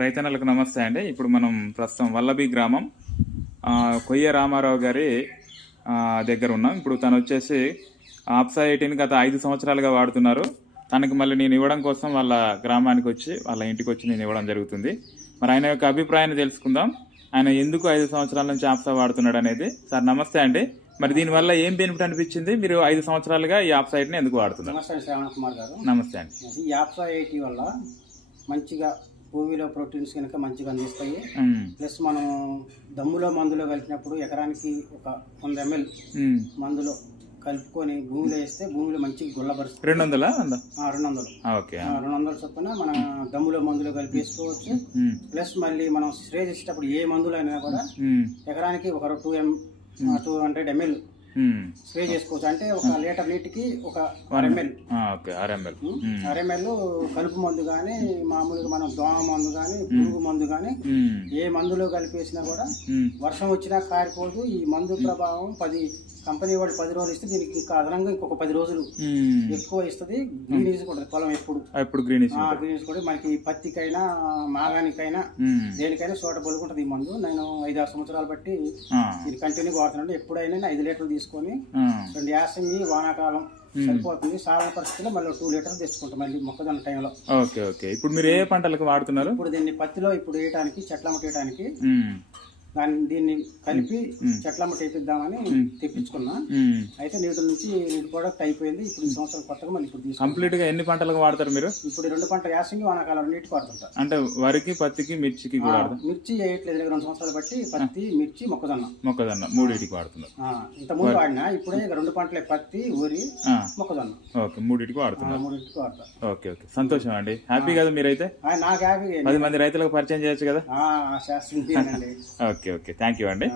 రైతన్నలకు నమస్తే అండి. ఇప్పుడు మనం ప్రస్తుతం వల్లభి గ్రామం కొయ్య రామారావు గారి దగ్గర ఉన్నాం. ఇప్పుడు తను వచ్చేసి ఆప్సా 18 గత 5 సంవత్సరాలుగా వాడుతున్నారు. తనకి మళ్ళీ నేను ఇవ్వడం కోసం వాళ్ళ గ్రామానికి వచ్చి వాళ్ళ ఇంటికి వచ్చి నేను ఇవ్వడం జరుగుతుంది. మరి ఆయన యొక్క అభిప్రాయాన్ని తెలుసుకుందాం. ఆయన ఎందుకు 5 సంవత్సరాల నుంచి ఆప్సా వాడుతున్నాడు అనేది. సార్ నమస్తే అండి. మరి దీనివల్ల ఏం బెనిఫిట్ అనిపించింది? మీరు 5 సంవత్సరాలుగా ఈ ఆప్సా 18 ఎందుకు వాడుతున్నారు? నమస్తే శ్రావణ కుమార్ గారు. నమస్తే అండి. ఈ ఆప్సా 18 వల్ల మంచిగా భూమిలో ప్రోటీన్స్ కనుక మంచిగా అందిస్తాయి. ప్లస్ మనం దమ్ములో మందులో కలిపినప్పుడు ఎకరానికి ఒక 100 ml మందులో కలుపుకొని భూమిలో వేస్తే భూమిలో మంచిగా గుల్లబరుస్తుంది. 200 చొప్పున మన దమ్ములో మందులో కలిపి వేసుకోవచ్చు. ప్లస్ మళ్ళీ మనం స్ప్రే చేసేటప్పుడు ఏ మందులు అయినా కూడా ఎకరానికి ఒక 200 ml స్ప్రే చేసుకోవచ్చు. అంటే ఒక లీటర్ నీటికి ఒక 6 ml కలుపు మందు కానీ మామూలుగా మనం దోమ మందు కానీ పురుగు మందు కానీ ఏ మందులో కలిపేసినా కూడా వర్షం వచ్చినా కారిపోదు. ఈ మందు ప్రభావం కంపెనీ వాళ్ళు 10 రోజులు ఇస్తే దీనికి ఇంకా అదనంగా ఇంకొక 10 రోజులు ఎక్కువ ఇస్తుంది. గ్రీనీస్ ఉంటుంది పొలం ఎప్పుడు గ్రీనీస్ కూడా మనకి పత్తికైనా మాగానికైనా దేనికైనా సూటబుల్ ఉంటుంది ఈ మందు. నేను 5-6 సంవత్సరాలు బట్టి ఇది కంటిన్యూ వాడుతున్నాను. ఎప్పుడైనా 5 లీటర్లు తీసుకొని 2 యాసంగి వానాకాలం సరిపోతుంది. సాధారణ పరిస్థితుల్లో మళ్ళీ 2 లీటర్లు తెచ్చుకుంటాం మళ్ళీ మొక్కజొన్న టైంలో. ఓకే. ఇప్పుడు మీరు ఏ పంటలకు వాడుతున్నారు? ఇప్పుడు దీన్ని పత్తిలో ఇప్పుడు వేయడానికి చెట్లమ్మట వేయడానికి దీన్ని కలిపి చెట్లమ్మట వేపిద్దామని తెప్పించుకున్నా. అయితే నీటి ప్రోడక్ట్ అయిపోయింది. ఇప్పుడు ఈ సంవత్సరం కొత్తగా మళ్ళీ ఇప్పుడు కంప్లీట్ గా ఎన్ని పంటలకు వాడతారు మీరు? ఇప్పుడు 2 పంటలు యాసంగి వానాకాలం నీటికి వాడుతుంటారు. అంటే వరికి, పత్తికి, మిర్చికి కూడా మిర్చి చేయట్లేదు. 2 సంవత్సరాలు బట్టి పత్తి, మిర్చి, మొక్కజొన్న 3 వాడుతున్నారు. ఇంత ముందు వాడినా ఇప్పుడే 2 పంటలే పత్తి, వరి, మొక్కజొన్న. ఓకే, 3 వాడుతున్నారు. 3 వాడతారు. ఓకే. సంతోషం అండి. హ్యాపీ కదా మీరైతే? నాకు హ్యాపీ. 10 మంది రైతులకు పరిచయం చేయొచ్చు కదా? చేస్తుంది. ఓకే. థ్యాంక్ యూ అండి.